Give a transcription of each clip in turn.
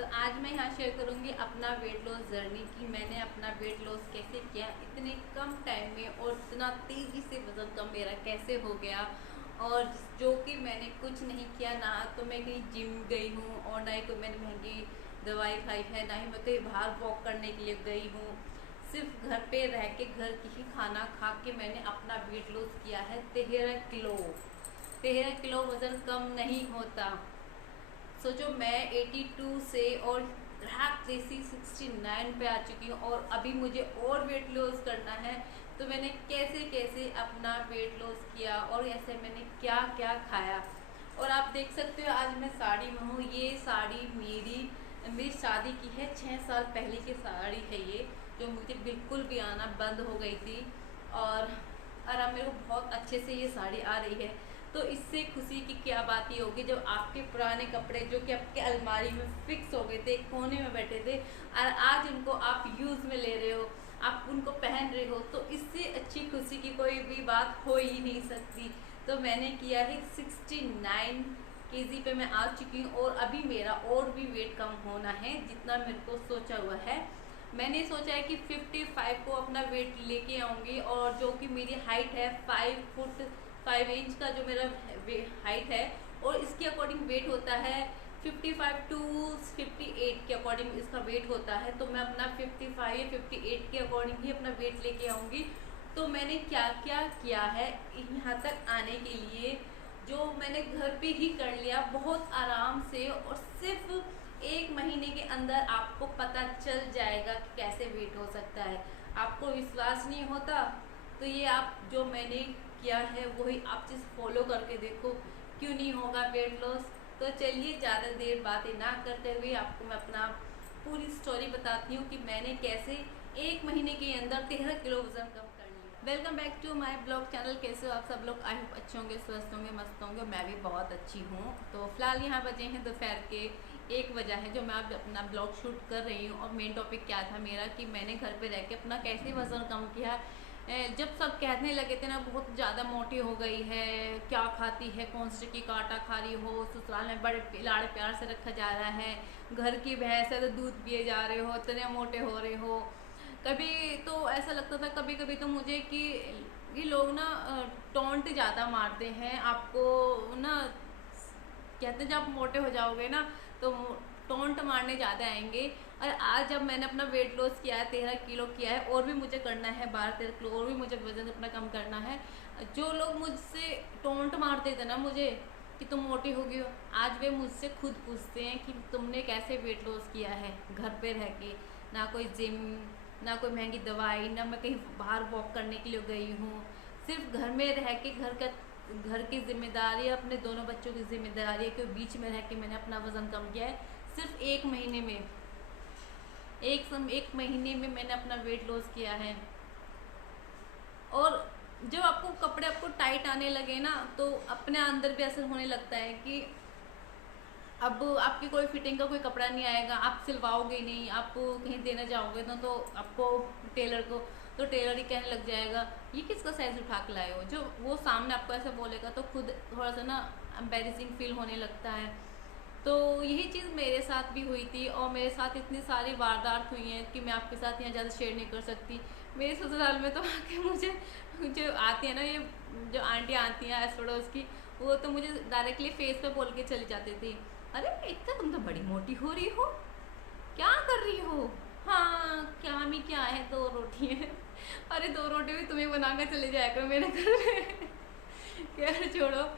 तो आज मैं यहाँ शेयर करूँगी अपना वेट लॉस जर्नी कि मैंने अपना वेट लॉस कैसे किया इतने कम टाइम में और इतना तेज़ी से वज़न कम मेरा कैसे हो गया। और जो कि मैंने कुछ नहीं किया, ना तो मैं कहीं जिम गई हूँ और ना ही कोई मैंने महंगी दवाई खाई है, ना ही मैं कहीं बाहर वॉक करने के लिए गई हूँ। सिर्फ घर पे रह के घर की ही खाना खा के मैंने अपना वेट लॉस किया है 13 किलो। 13 किलो वज़न कम नहीं होता। सोचो मैं 82 से और रात जैसी 69 पे आ चुकी हूँ और अभी मुझे और वेट लॉस करना है। तो मैंने कैसे कैसे अपना वेट लॉस किया और ऐसे मैंने क्या क्या खाया। और आप देख सकते हो आज मैं साड़ी में हूँ। ये साड़ी मेरी शादी की है, 6 साल पहले की साड़ी है ये, जो मुझे बिल्कुल भी आना बंद हो गई थी। और अब मेरे को बहुत अच्छे से ये साड़ी आ रही है। तो इससे खुशी की क्या बात ही होगी जब आपके पुराने कपड़े जो कि आपके अलमारी में फिक्स हो गए थे, कोने में बैठे थे, और आज उनको आप यूज़ में ले रहे हो, आप उनको पहन रहे हो, तो इससे अच्छी खुशी की कोई भी बात हो ही नहीं सकती। तो मैंने किया है 69 केजी पे मैं आ चुकी हूँ और अभी मेरा और भी वेट कम होना है जितना मेरे को सोचा हुआ है। मैंने सोचा है कि 55 को अपना वेट लेके आऊँगी और जो कि मेरी हाइट है 5 फुट 5 इंच का जो मेरा हाइट है, और इसके अकॉर्डिंग वेट होता है 55 टू 58 के अकॉर्डिंग इसका वेट होता है। तो मैं अपना 55 या 58 के अकॉर्डिंग ही अपना वेट लेके आऊँगी। तो मैंने क्या क्या किया है यहाँ तक आने के लिए, जो मैंने घर पे ही कर लिया बहुत आराम से, और सिर्फ 1 महीने के अंदर आपको पता चल जाएगा कि कैसे वेट हो सकता है। आपको विश्वास नहीं होता तो ये आप जो मैंने किया है वही आप चीज़ फॉलो करके देखो, क्यों नहीं होगा वेट लॉस। तो चलिए ज़्यादा देर बातें ना करते हुए आपको मैं अपना पूरी स्टोरी बताती हूँ कि मैंने कैसे 1 महीने के अंदर 13 किलो वजन कम कर लिया। Welcome back to my blog channel. कैसे हो आप सब लोग? आई होप अच्छे होंगे, स्वस्थ होंगे, मस्त होंगे। मैं भी बहुत अच्छी हूँ। तो फिलहाल यहाँ बजे हैं दोपहर के 1 बजा है जो मैं अब अपना ब्लॉग शूट कर रही हूँ। और मेन टॉपिक क्या था मेरा कि मैंने घर पे रह के अपना कैसे वज़न कम किया। जब सब कहने लगे थे ना बहुत ज़्यादा मोटी हो गई है, क्या खाती है, कौन सी की काटा खा रही हो, ससुराल में बड़े लाड़ प्यार से रखा जा रहा है, घर की भैंस है तो दूध पिए जा रहे हो, इतने मोटे हो रहे हो। कभी तो ऐसा लगता था कभी कभी तो मुझे कि ये लोग ना टोंट ज़्यादा मारते हैं आपको ना, कहते हैं जब आप मोटे हो जाओगे ना तो टोंट मारने ज़्यादा आएंगे। और आज जब मैंने अपना वेट लॉस किया है, 13 किलो किया है, और भी मुझे करना है 12-13 किलो और भी मुझे वजन अपना कम करना है। जो लोग मुझसे टोंट मारते थे ना मुझे कि तुम मोटी हो गई हो, आज वे मुझसे खुद पूछते हैं कि तुमने कैसे वेट लॉस किया है घर पे रह के। ना कोई जिम, ना कोई महंगी दवाई, ना मैं कहीं बाहर वॉक करने के लिए गई हूँ। सिर्फ घर में रह के घर की जिम्मेदारी, अपने दोनों बच्चों की जिम्मेदारी के बीच में रह के मैंने अपना वज़न कम किया है। सिर्फ 1 महीने में, एक महीने में मैंने अपना वेट लॉस किया है। और जब आपको कपड़े आपको टाइट आने लगे ना तो अपने अंदर भी ऐसा होने लगता है कि अब आपकी कोई फिटिंग का कोई कपड़ा नहीं आएगा, आप सिलवाओगे नहीं, आप कहीं देने जाओगे तो आपको टेलर को, तो टेलर ही कहने लग जाएगा ये किसका साइज़ उठा के लाए हो। जो वो सामने आपको ऐसा बोलेगा तो खुद थोड़ा सा ना एम्बैरेसिंग फील होने लगता है। तो यही चीज़ मेरे साथ भी हुई थी और मेरे साथ इतनी सारी वारदात हुई हैं कि मैं आपके साथ यहाँ ज़्यादा शेयर नहीं कर सकती। मेरे ससुराल में तो आके मुझे जो आती है ना, ये जो आंटियाँ आती हैं आस पड़ोस की, वो तो मुझे डायरेक्टली फेस पे बोल के चली जाती थी, अरे इतना तुम तो बड़ी मोटी हो रही हो, क्या कर रही हो। हाँ क्या मी क्या है, 2 रोटी है। अरे 2 रोटी भी तुम्हें बना कर चले जाया करो मेरे घर में। खैर छोड़ो।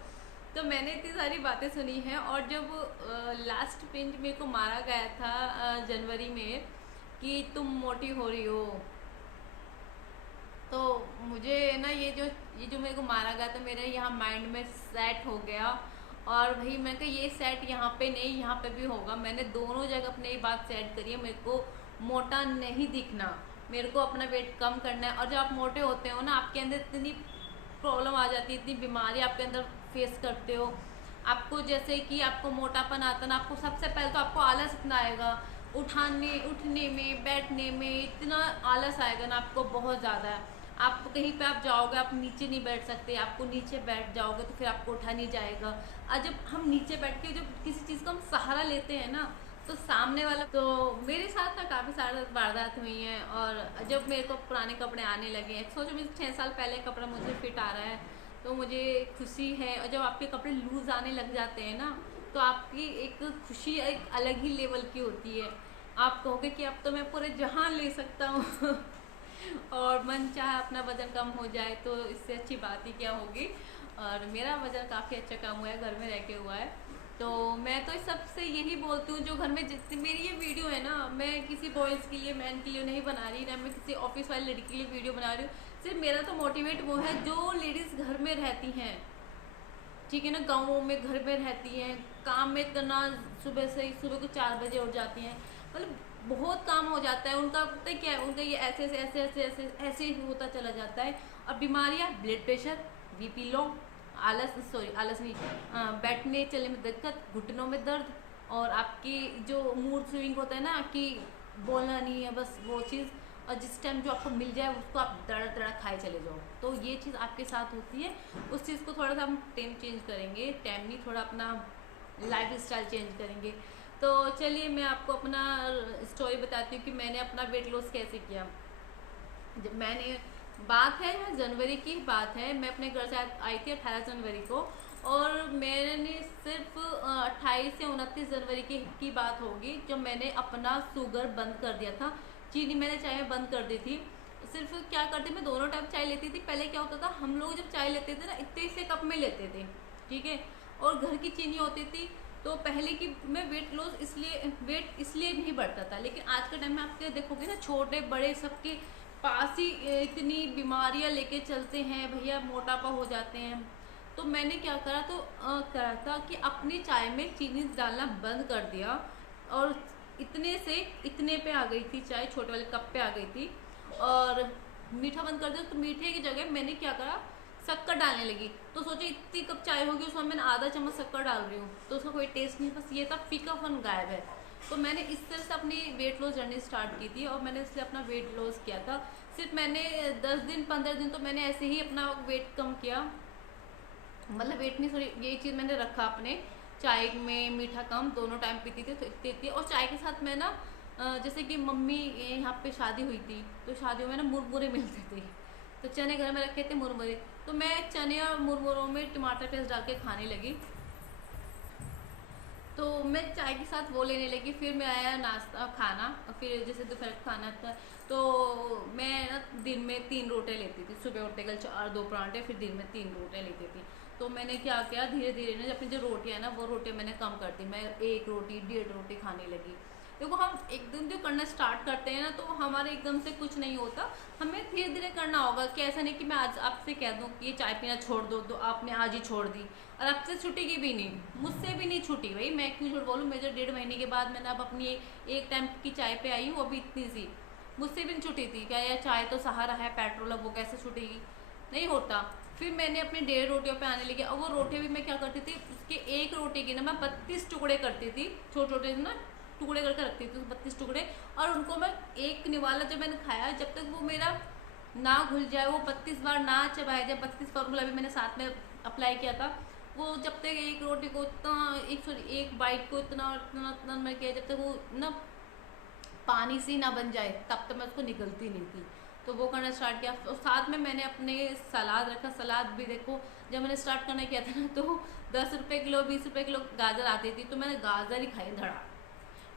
तो मैंने इतनी सारी बातें सुनी हैं। और जब लास्ट पिंच मेरे को मारा गया था जनवरी में कि तुम मोटी हो रही हो, तो मुझे ना ये जो मेरे को मारा गया था मेरे यहाँ माइंड में सेट हो गया। और भाई मैं कहा ये सेट यहाँ पे नहीं, यहाँ पे भी होगा। मैंने दोनों जगह अपने ये बात सेट करी है। मेरे को मोटा नहीं दिखना, मेरे को अपना वेट कम करना है। और जब आप मोटे होते हो ना आपके अंदर इतनी प्रॉब्लम आ जाती है, इतनी बीमारी आपके अंदर फेस करते हो। आपको जैसे कि आपको मोटापन आता है ना, आपको सबसे पहले तो आपको आलस इतना आएगा, उठने में, बैठने में इतना आलस आएगा ना आपको बहुत ज़्यादा। आप कहीं पे आप जाओगे, आप नीचे नहीं बैठ सकते, आपको नीचे बैठ जाओगे तो फिर आपको उठा नहीं जाएगा। और जब हम नीचे बैठ के जब किसी चीज़ का हम सहारा लेते हैं ना, तो सामने वाला तो मेरे साथ ना काफ़ी सारी वारदात हुई हैं। और जब मेरे को पुराने कपड़े आने लगे हैं, सोचो मैं 6 साल पहले कपड़ा मुझे फिट आ रहा है, तो मुझे खुशी है। और जब आपके कपड़े लूज आने लग जाते हैं ना, तो आपकी एक खुशी एक अलग ही लेवल की होती है। आप कहोगे कि अब तो मैं पूरे जहान ले सकता हूँ और मन चाहे अपना वजन कम हो जाए तो इससे अच्छी बात ही क्या होगी। और मेरा वजन काफ़ी अच्छा कम हुआ है, घर में रह के हुआ है। तो मैं तो सबसे यही बोलती हूँ, जो घर में जितनी मेरी ये वीडियो है ना, मैं किसी बॉयज़ के लिए, मैन के लिए नहीं बना रही, ना मैं किसी ऑफिस वाली लड़की के लिए वीडियो बना रही हूँ। सिर्फ मेरा तो मोटिवेट वो है जो लेडीज़ घर में रहती हैं, ठीक है ना, गाँवों में घर में रहती हैं, काम में इतना सुबह से ही, सुबह को 4 बजे उठ जाती हैं, मतलब बहुत काम हो जाता है उनका। पता है क्या है उनका, ये ऐसे ऐसे ऐसे ऐसे ऐसे ऐसे ही होता चला जाता है। और बीमारियाँ, ब्लड प्रेशर, बीपी लो, आलस, सॉरी आलस नहीं, बैठने चलने में दिक्कत, घुटनों में दर्द, और आपकी जो मूड स्विंग होता है ना कि बोलना नहीं है बस वो चीज़, और जिस टाइम जो आपको मिल जाए उसको आप दड़ा दड़ा खाए चले जाओ, तो ये चीज़ आपके साथ होती है। उस चीज़ को थोड़ा सा हम टाइम चेंज करेंगे, टाइम नहीं, थोड़ा अपना लाइफ स्टाइल चेंज करेंगे। तो चलिए मैं आपको अपना स्टोरी बताती हूँ कि मैंने अपना वेट लॉस कैसे किया। जब मैंने, बात है जनवरी की बात है, मैं अपने घर से आई थी 18 जनवरी को, और मैंने सिर्फ 28 से 29 जनवरी की बात होगी जब मैंने अपना शुगर बंद कर दिया था। चीनी मैंने चाय में बंद कर दी थी। सिर्फ क्या करती, मैं दोनों टाइम चाय लेती थी। पहले क्या होता था, हम लोग जब चाय लेते थे ना, इतने से कप में लेते थे, ठीक है, और घर की चीनी होती थी। तो पहले की मैं वेट इसलिए नहीं बढ़ता था, लेकिन आज के टाइम में आप देखोगे ना, छोटे बड़े सबके पास ही इतनी बीमारियां लेके चलते हैं भैया, मोटापा हो जाते हैं। तो मैंने क्या करा, तो करा था कि अपनी चाय में चीनी डालना बंद कर दिया, और इतने से इतने पे आ गई थी चाय, छोटे वाले कप पे आ गई थी। और मीठा बंद कर दिया, तो मीठे की जगह मैंने क्या करा, शक्कर डालने लगी। तो सोचे इतनी कप चाय होगी, उसमें मैंने आधा चम्मच शक्कर डाल रही हूँ, तो उसका कोई टेस्ट नहीं, बस ये था फीकापन गायब है। तो मैंने इस तरह से अपनी वेट लॉस जर्नी स्टार्ट की थी, और मैंने इसलिए अपना वेट लॉस किया था। सिर्फ मैंने 10 दिन 15 दिन तो मैंने ऐसे ही अपना वेट कम किया, मतलब वेट नहीं, सॉरी, ये चीज़ मैंने रखा अपने, चाय में मीठा कम, दोनों टाइम पीती थी तो इतनी थी। और चाय के साथ मैं ना जैसे कि मम्मी यहाँ पे शादी हुई थी, तो शादियों में ना मुरमुरे मिलते थे, तो चने घर में रखे थे मुरमुरे, तो मैं चने और मुरमुरों में टमाटर पेस्ट डाल के खाने लगी। तो मैं चाय के साथ वो लेने लगी। फिर मैं आया नाश्ता खाना, और फिर जैसे दोपहर खाना था, तो मैं ना दिन में 3 रोटियाँ लेती थी, सुबह उठते कल 2 पराठे, फिर दिन में 3 रोटियाँ लेती थी। तो मैंने क्या किया, धीरे धीरे ना अपनी जो रोटियाँ है ना, वो रोटियाँ मैंने कम कर दी, मैं 1 रोटी 1.5 रोटी खाने लगी। देखो हम एकदम जो करना स्टार्ट करते हैं ना, तो हमारे एकदम से कुछ नहीं होता, हमें धीरे धीरे करना होगा। कि ऐसा नहीं कि मैं आज आपसे कह दूं कि ये चाय पीना छोड़ दो, तो आपने आज ही छोड़ दी और आपसे छूटेगी भी नहीं, मुझसे भी नहीं छूटी भाई, मैं क्यों झूठ बोलूँ। मेरे 1.5 महीने के बाद मैंने अब अपनी एक टाइम की चाय पे आई हूँ, वो भी इतनी सी, मुझसे भी नहीं छूटी थी। क्या यार, चाय तो सहारा है, पेट्रोल, अब वो कैसे छूटेगी, नहीं होता। फिर मैंने अपनी 1.5 रोटियों पे आने लगी। और वो रोटियाँ भी मैं क्या करती थी, उसके 1 रोटी के ना मैं 32 टुकड़े करती थी, छोटे छोटे ना टुकड़े करके रखती थी, 32 टुकड़े। और उनको मैं एक निवाला जब मैंने खाया, जब तक वो मेरा ना घुल जाए, वो 32 बार ना चबाया जाए, 32 फॉर्मूला भी मैंने साथ में अप्लाई किया था। वो जब तक एक रोटी को इतना, एक बाइट को इतना इतना इतना मैं किया, जब तक वो ना पानी सी ना बन जाए, तब तक मैं उसको निकलती नहीं थी। तो वो करना स्टार्ट किया। और साथ में मैंने अपने सलाद रखा। सलाद भी देखो, जब मैंने स्टार्ट करना किया था ना, तो 10 रुपये किलो 20 रुपये किलो गाजर आती थी, तो मैंने गाजर ही खाई धड़ा।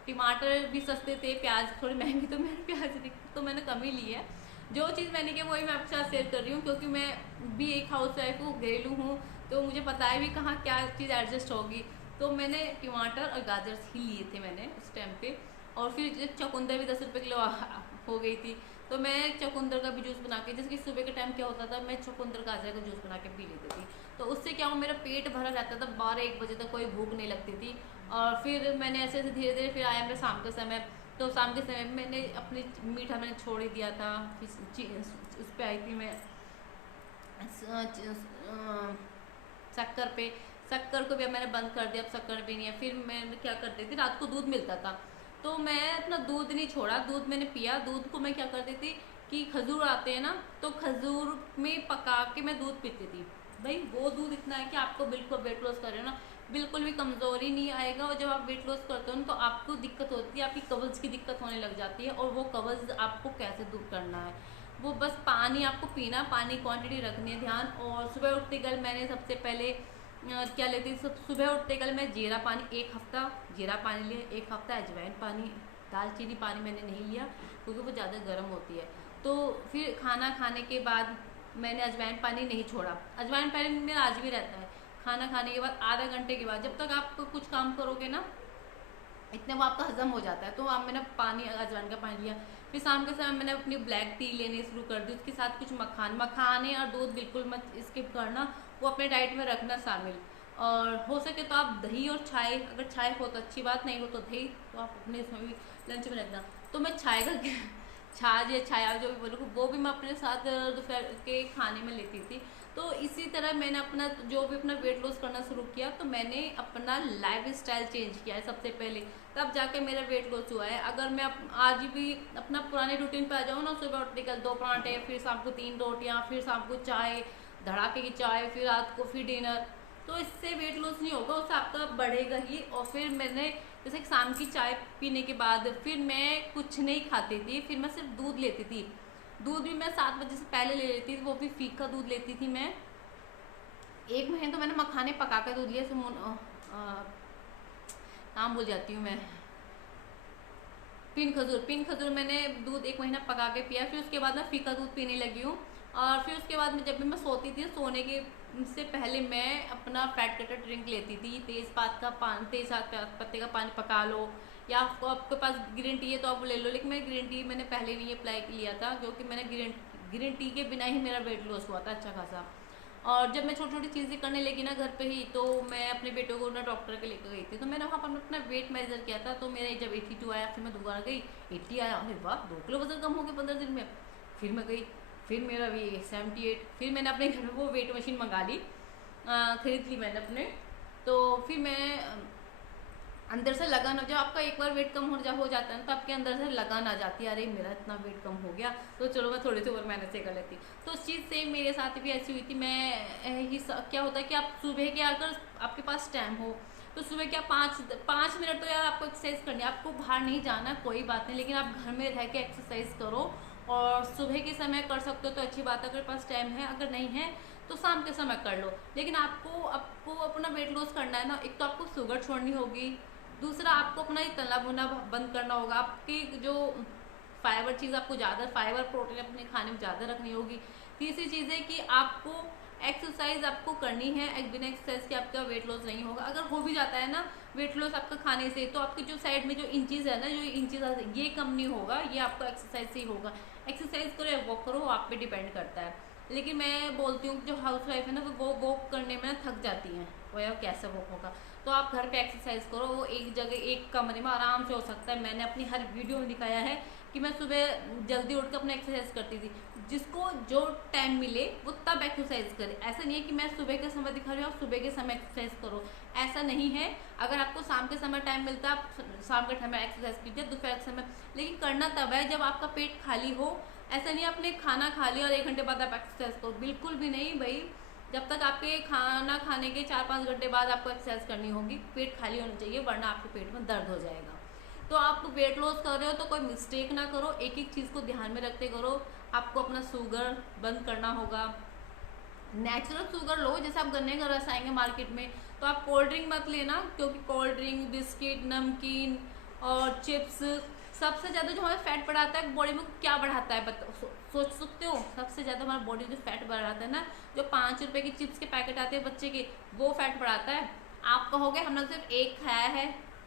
टमाटर भी सस्ते थे, प्याज थोड़ी महंगी, तो मैंने प्याज तो मैंने कम ही ली है। जो चीज़ मैंने की वही मैं आपके साथ शेयर कर रही हूँ, क्योंकि मैं भी एक हाउस वाइफ हूँ, घरेलू हूँ, तो मुझे पता है भी कहाँ क्या चीज़ एडजस्ट होगी। तो मैंने टमाटर और गाजर ही लिए थे मैंने उस टाइम पे। और फिर चुकंदर भी 10 रुपये किलो हो गई थी, तो मैं चुकंदर का भी जूस बना के, जैसे कि सुबह के टाइम क्या होता था, मैं चुकंदर गाजर का जूस बना के पी लेती थी। तो उससे क्या हो, मेरा पेट भरा रहता था, 12-1 बजे तक कोई भूख नहीं लगती थी। और फिर मैंने ऐसे ऐसे धीरे धीरे, फिर आया मेरा शाम का समय। तो शाम के समय में मैंने अपनी मीठा मैंने छोड़ ही दिया था। फिर उस पर आई थी मैं शक्कर पे। शक्कर को भी अब मैंने बंद कर दिया, अब शक्कर भी नहीं है। फिर मैं क्या करती थी, रात को दूध मिलता था, तो मैं अपना दूध नहीं छोड़ा, दूध मैंने पिया। दूध को मैं क्या करती थी कि खजूर आते हैं ना, तो खजूर में पका के मैं दूध पीती थी। भाई वो दूध इतना है कि आपको बिल्कुल वेट लॉस कर रहे हो ना, बिल्कुल भी कमजोरी नहीं आएगा। और जब आप वेट लॉस करते हो ना तो आपको दिक्कत होती है, आपकी कब्ज की दिक्कत होने लग जाती है। और वो कब्ज आपको कैसे दूर करना है, वो बस पानी आपको पीना, पानी क्वांटिटी रखनी है ध्यान। और सुबह उठते कल मैंने सबसे पहले क्या लेती थी, सुबह उठते कल मैं जीरा पानी, एक हफ्ता जीरा पानी लिया, एक हफ्ता अजवाइन पानी। दालचीनी पानी मैंने नहीं लिया क्योंकि वो ज़्यादा गर्म होती है। तो फिर खाना खाने के बाद मैंने अजवाइन पानी नहीं छोड़ा। अजवाइन पानी मेरा आज भी रहता है। खाना खाने के बाद आधा घंटे के बाद जब तक आप कुछ काम करोगे ना, इतने वो आपका हजम हो जाता है। तो आप मैंने पानी, अजवाइन का पानी लिया। फिर शाम के समय मैंने अपनी ब्लैक टी लेनी शुरू कर दी, उसके साथ कुछ मखाने और दूध बिल्कुल मत स्किप करना, वो अपने डाइट में रखना शामिल। और हो सके तो आप दही और चाय, अगर चाय हो तो अच्छी बात, नहीं हो तो दही तो आप अपने इसमें भी लंच में रखना। तो मैं चाय का छाछ या छाया जो भी बोलूँ वो भी मैं अपने साथ दोपहर के खाने में लेती थी। तो इसी तरह मैंने अपना जो भी अपना वेट लॉस करना शुरू किया, तो मैंने अपना लाइफ स्टाइल चेंज किया है सबसे पहले, तब जाके मेरा वेट लॉस हुआ है। अगर मैं आज भी अपना पुराने रूटीन पे आ जाऊँ ना, सुबह उठने के 2 पराठे, फिर शाम को 3 रोटियाँ, फिर शाम को चाय, धड़ाके की चाय, फिर रात को फिर डिनर, तो इससे वेट लॉस नहीं होगा, उससे आपका बढ़ेगा ही। और फिर मैंने जैसे शाम की चाय पीने के बाद फिर मैं कुछ नहीं खाती थी, फिर मैं सिर्फ दूध लेती थी। दूध भी मैं 7 बजे से पहले ले लेती थी, वो भी फीका दूध लेती थी मैं। एक महीने तो मैंने मखाने पका कर दूध लिया, नाम भूल जाती हूँ मैं, पिन खजूर मैंने दूध 1 महीना पका के पिया। फिर उसके बाद मैं फीका दूध पीने लगी हूँ। और फिर उसके बाद में जब भी मैं सोती थी, सोने के से पहले मैं अपना फैट कटर ड्रिंक लेती थी। तेज पत्ते का पानी पका लो, या आपके पास ग्रीन टी है तो आप ले लो। लेकिन मैं ग्रीन टी मैंने पहले नहीं अप्लाई किया था, क्योंकि मैंने ग्रीन टी के बिना ही मेरा वेट लॉस हुआ था अच्छा खासा। और जब मैं छोटी छोटी चीज़ें करने लगी ना घर पे ही, तो मैं अपने बेटे को ना डॉक्टर के लेकर गई थी। तो मैंने वहाँ पर अपना वेट मेजर किया था, तो मेरा जब 82 आया, फिर मैं दोबारा गई 80 आया, अरे वाह 2 किलो वजन कम हो गया 15 दिन में। फिर मैं गई, फिर मेरा भी 78। फिर मैंने अपने घर में वो वेट मशीन मंगा ली, खरीद ली मैंने अपने। तो फिर मैं अंदर से लगन, जब आपका एक बार वेट कम हो जाता है ना, तो आपके अंदर से लगन आ जाती है, अरे मेरा इतना वेट कम हो गया, तो चलो मैं थोड़े से और मेहनत से कर लेती। तो उस चीज़ से मेरे साथ भी ऐसी हुई थी। क्या होता है कि आप सुबह के अगर आपके पास टाइम हो, तो सुबह क्या 5 मिनट तो यार आपको एक्सरसाइज करनी है। आपको बाहर नहीं जाना कोई बात नहीं, लेकिन आप घर में रह के एक्सरसाइज करो। और सुबह के समय कर सकते हो तो अच्छी बात है, अगर पास टाइम है, अगर नहीं है तो शाम के समय कर लो। लेकिन आपको अपना वेट लॉस करना है ना, एक तो आपको शुगर छोड़नी होगी, दूसरा आपको अपना ये तला भुना बंद करना होगा। आपकी जो फाइबर चीज़, आपको ज़्यादा फाइबर प्रोटीन अपने खाने में ज़्यादा रखनी होगी। तीसरी चीज़ है कि आपको एक्सरसाइज आपको करनी है, एक बिना एक्सरसाइज के आपका वेट लॉस नहीं होगा। अगर हो भी जाता है ना वेट लॉस आपका खाने से, तो आपकी जो साइड में जो इंचीज है ना, जो इंचीज ये कम नहीं होगा, ये आपका एक्सरसाइज से ही होगा। एक्सरसाइज करो या वॉक करो, आप पे डिपेंड करता है। लेकिन मैं बोलती हूँ जो हाउस वाइफ है ना, वो वॉक करने में थक जाती हैं, वो यार कैसे वॉक होगा। तो आप घर पे एक्सरसाइज करो, वो एक जगह एक कमरे में आराम से हो सकता है। मैंने अपनी हर वीडियो में दिखाया है कि मैं सुबह जल्दी उठ कर अपना एक्सरसाइज करती थी। जिसको जो टाइम मिले वो तब एक्सरसाइज करे। ऐसा नहीं है कि मैं सुबह के समय दिखा रही हूँ, आप सुबह के समय एक्सरसाइज करो, ऐसा नहीं है। अगर आपको शाम के समय टाइम मिलता है, आप शाम के टाइम में एक्सरसाइज कीजिए, दोपहर के समय। लेकिन करना तब है जब आपका पेट खाली हो। ऐसा नहीं आपने खाना खा लिया और 1 घंटे बाद आप एक्सरसाइज करो, बिल्कुल भी नहीं भाई। जब तक आपके खाना खाने के 4-5 घंटे बाद आपको एक्सरसाइज करनी होगी, पेट खाली होना चाहिए, वरना आपके पेट में दर्द हो जाएगा। तो आप वेट लॉस कर रहे हो तो कोई मिस्टेक ना करो, एक एक चीज़ को ध्यान में रखते करो। आपको अपना शुगर बंद करना होगा, नेचुरल शुगर लो। जैसे आप गन्ने का रस आएंगे मार्केट में, तो आप कोल्ड ड्रिंक मत लेना, क्योंकि कोल्ड ड्रिंक, बिस्किट, नमकीन और चिप्स सबसे ज़्यादा जो हमें फैट बढ़ाता है बॉडी में, क्या बढ़ाता है सोच सकते हो? सबसे ज़्यादा हमारा बॉडी जो फैट बढ़ाता है ना, जो 5 रुपए की चिप्स के पैकेट आते हैं बच्चे के, वो फैट बढ़ाता है। आप कहोगे हमने सिर्फ एक खाया है,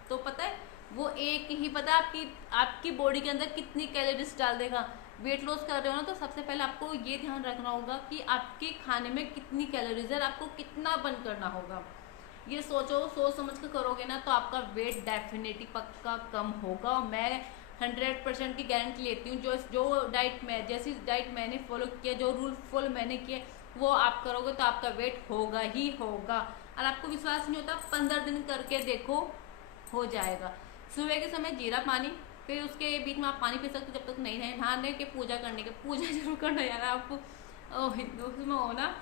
तो पता है वो एक ही, पता है आपकी बॉडी के अंदर कितनी कैलोरीज डाल देगा। वेट लॉस कर रहे हो ना, तो सबसे पहले आपको ये ध्यान रखना होगा कि आपके खाने में कितनी कैलोरीज है, आपको कितना बर्न करना होगा। ये सोच समझ कर करोगे ना, तो आपका वेट डेफिनेटली पक्का कम होगा। मैं 100% की गारंटी लेती हूँ। जो डाइट में, जैसी डाइट मैंने फॉलो किया, जो रूल फॉलो मैंने किए, वो आप करोगे तो आपका वेट होगा ही होगा। और आपको विश्वास नहीं होता, 15 दिन करके देखो, हो जाएगा। सुबह के समय जीरा पानी, फिर उसके बीच में आप पानी पी सकते हो, जब तक नहीं नहाने के, पूजा करने के, पूजा जरूर करना यार। आप हिंदू में हो ना,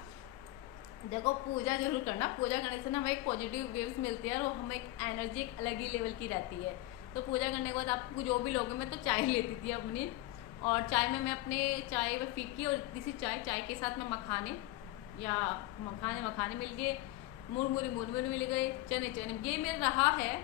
देखो पूजा जरूर करना, पूजा करने से ना हमें एक पॉजिटिव वेव्स मिलती है और हमें एक एनर्जी एक अलग ही लेवल की रहती है। तो पूजा करने के बाद आपको जो भी लोगे, मैं तो चाय लेती थी अपनी, और चाय में मैं अपने चाय में फीकी और इतनी सी चाय, चाय के साथ में मखाने या मखाने मखाने मिल गए, मुरमुरे मुरमुरे मिल गए, चने चने, ये मेरा रहा है।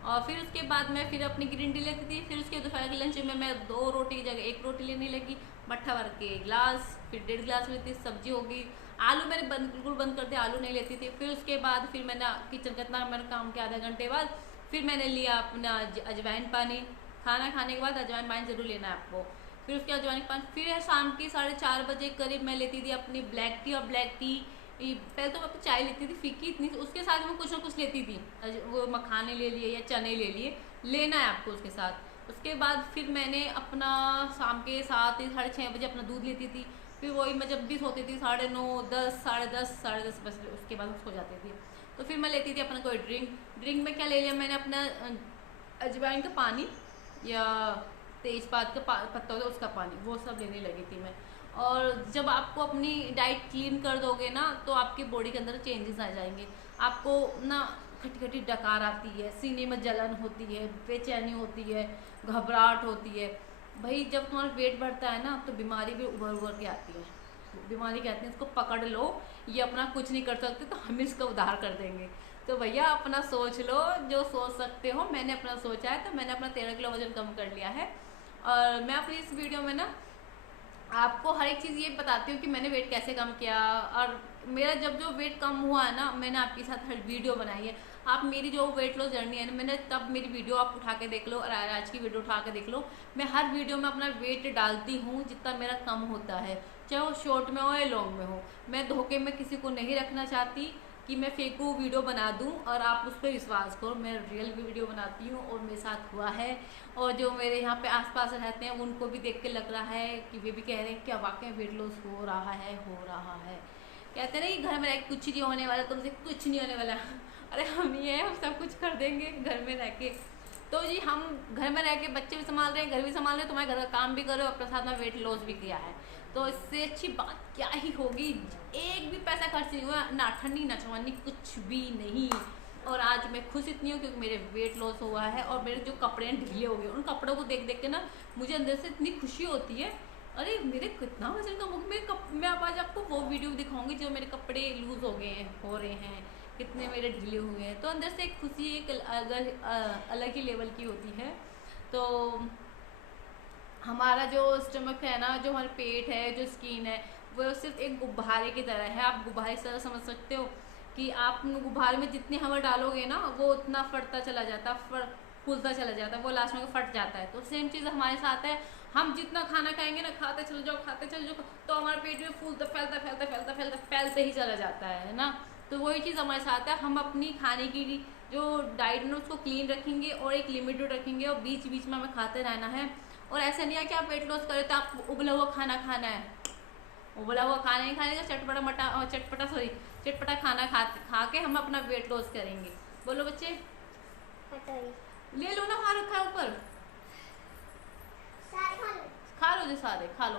और फिर उसके बाद मैं फिर अपनी ग्रीन टी लेती थी। फिर उसके दोपहर के लंच में मैं 2 रोटी की जगह 1 रोटी लेने लगी, मट्ठा भर के गिलास, फिर 1.5 गिलास लेती, सब्जी होगी। आलू मैंने बिल्कुल बंद कर दिया, आलू नहीं लेती थी। फिर उसके बाद फिर मैंने किचन का इतना मैंने काम किया, आधा घंटे बाद फिर मैंने लिया अपना अजवाइन पानी। खाना खाने के बाद अजवाइन पानी जरूर लेना है आपको। फिर उसके अजवाइन पानी, फिर शाम के 4:30 करीब मैं लेती थी अपनी ब्लैक टी। और ब्लैक टी पहले तो मैं तो चाय लेती थी फीकी इतनी, उसके साथ मैं कुछ ना कुछ लेती थी, वो मखाने ले लिए या चने ले लिए, लेना है आपको उसके साथ। उसके बाद फिर मैंने अपना शाम के 7 साढ़े 6 बजे अपना दूध लेती थी। फिर वही मैं जब भी सोती थी 9:30 10 10:30 बजे, उसके बाद सो जाती थी। तो फिर मैं लेती थी अपना कोई ड्रिंक में क्या ले लिया मैंने अपना अजवाइन का पानी या तेजपात का पत्ता होता है उसका पानी, वो सब लेने लगी थी मैं। और जब आपको अपनी डाइट क्लीन कर दोगे ना, तो आपकी बॉडी के अंदर चेंजेस आ जाएंगे। आपको ना खटी खटी डकार आती है, सीने में जलन होती है, बेचैनी होती है, घबराहट होती है। भाई जब तुम्हारा वेट बढ़ता है ना, तो बीमारी भी उभर उभर के आती है। बीमारी कहते हैं इसको, पकड़ लो, ये अपना कुछ नहीं कर सकते तो हम इसका उद्धार कर देंगे। तो भैया अपना सोच लो जो सोच सकते हो। मैंने अपना सोचा है, तो मैंने अपना 13 किलो वजन कम कर लिया है। और मैं अपनी इस वीडियो में ना आपको हर एक चीज़ ये बताती हूँ कि मैंने वेट कैसे कम किया। और मेरा जब जो वेट कम हुआ है ना, मैंने आपके साथ हर वीडियो बनाई है। आप मेरी जो वेट लॉस जर्नी है ना, मैंने तब मेरी वीडियो आप उठा के देख लो और आज की वीडियो उठा के देख लो। मैं हर वीडियो में अपना वेट डालती हूँ जितना मेरा कम होता है, चाहे वो शॉर्ट में हो या लॉन्ग में हो। मैं धोखे में किसी को नहीं रखना चाहती कि मैं फेकू वीडियो बना दूं और आप उस पर विश्वास करो। मैं रियल वीडियो बनाती हूँ और मेरे साथ हुआ है। और जो मेरे यहाँ पे आसपास रहते हैं उनको भी देख के लग रहा है कि वे भी कह रहे हैं कि वाकई वेट लॉस हो रहा है, हो रहा है। कहते हैं ना कि घर में रह के कुछ नहीं होने वाला, तुमसे कुछ नहीं होने वाला। अरे हम ये है, हम सब कुछ कर देंगे घर में रह के। तो जी हम घर में रह के बच्चे भी संभाल रहे हैं, घर भी संभाल रहे हैं, तुम्हारे घर का काम भी करो, अपने साथ में वेट लॉस भी किया है। तो इससे अच्छी बात क्या ही होगी। एक भी पैसा खर्च नहीं हुआ, ना ठंडी ना चवानी, कुछ भी नहीं। और आज मैं खुश इतनी हूँ क्योंकि मेरे वेट लॉस हुआ है और मेरे जो कपड़े हैं ढीले हो गए। उन कपड़ों को देख देख के ना मुझे अंदर से इतनी खुशी होती है। अरे मेरे कितना वजन कम हो गया, मैं अब आज आपको वो वीडियो दिखाऊंगी जो मेरे कपड़े लूज हो गए हैं, हो रहे हैं, कितने मेरे ढीले हुए हैं। तो अंदर से एक खुशी एक अलग ही लेवल की होती है। तो हमारा जो स्टमक है ना, जो हमारा पेट है, जो स्किन है, वो सिर्फ एक गुब्बारे की तरह है। आप गुब्बारे की तरह समझ सकते हो कि आप गुब्बारे में जितनी हवा डालोगे ना, वो उतना फटता चला जाता, फूलता चला जाता, वो लास्ट में फट जाता है। तो सेम चीज़ हमारे साथ है। हम जितना खाना खाएंगे ना, खाते चले जाओ खाते चले जाओ, तो हमारे पेट में फूलता फैलता फैलता फैलता फैलता फैलते ही चला जाता है ना। तो वही चीज़ हमारे साथ है। हम अपनी खाने की जो डाइट है उसको क्लीन रखेंगे और एक लिमिटेड रखेंगे, और बीच बीच में हमें खाते रहना है। और ऐसा नहीं है कि आप वेट लॉस करें तो आप उबला हुआ खाना खाना है। उबला हुआ खाना नहीं खाने का, चटपटा खाना खा के हम अपना वेट लॉस करेंगे। बोलो बच्चे, ले लो ना, खा रखा है ऊपर, खा लो जो सारे खा लो।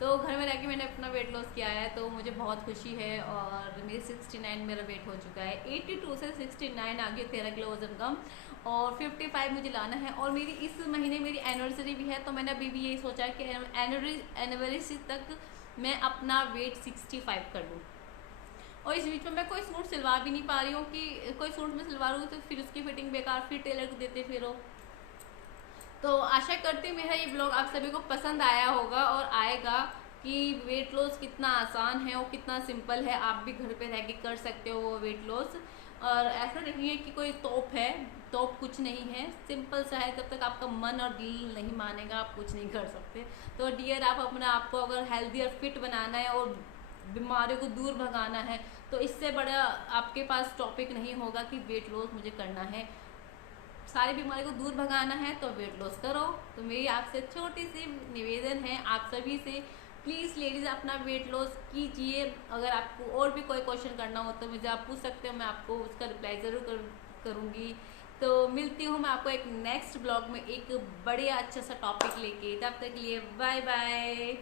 तो घर में रह के मैंने अपना वेट लॉस किया है, तो मुझे बहुत खुशी है। और मेरी 69 मेरा वेट हो चुका है, 82 से 69 आ गया, 13 किलो वजन कम। और 55 मुझे लाना है। और मेरी इस महीने मेरी एनिवर्सरी भी है, तो मैंने अभी भी यही सोचा है कि एनिवर्सरी तक मैं अपना वेट 65 कर लूँ। और इस बीच में मैं कोई सूट सिलवा भी नहीं पा रही हूँ कि कोई सूट में सिलवा लूँ तो फिर उसकी फिटिंग बेकार, फिर टेलर को देते फिरो। तो आशा करती हूँ मेरा ये ब्लॉग आप सभी को पसंद आया होगा और आएगा कि वेट लॉस कितना आसान है और कितना सिंपल है। आप भी घर पे रह के कर सकते हो वो वेट लॉस। और ऐसा नहीं है कि कोई तोप है, तोप कुछ नहीं है, सिंपल सा है। जब तक आपका मन और दिल नहीं मानेगा आप कुछ नहीं कर सकते। तो डियर, आप अपने आप को अगर हेल्दी और फिट बनाना है और बीमारियों को दूर भगाना है, तो इससे बड़ा आपके पास टॉपिक नहीं होगा कि वेट लॉस मुझे करना है। सारी बीमारी को दूर भगाना है तो वेट लॉस करो। तो मेरी आपसे छोटी सी निवेदन है आप सभी से, प्लीज़ लेडीज़ अपना वेट लॉस कीजिए। अगर आपको और भी कोई क्वेश्चन करना हो तो मुझे आप पूछ सकते हो, मैं आपको उसका रिप्लाई ज़रूर करूँगी। तो मिलती हूँ मैं आपको एक नेक्स्ट ब्लॉग में एक बढ़िया अच्छा सा टॉपिक लेके। तब तक के लिए बाय बाय।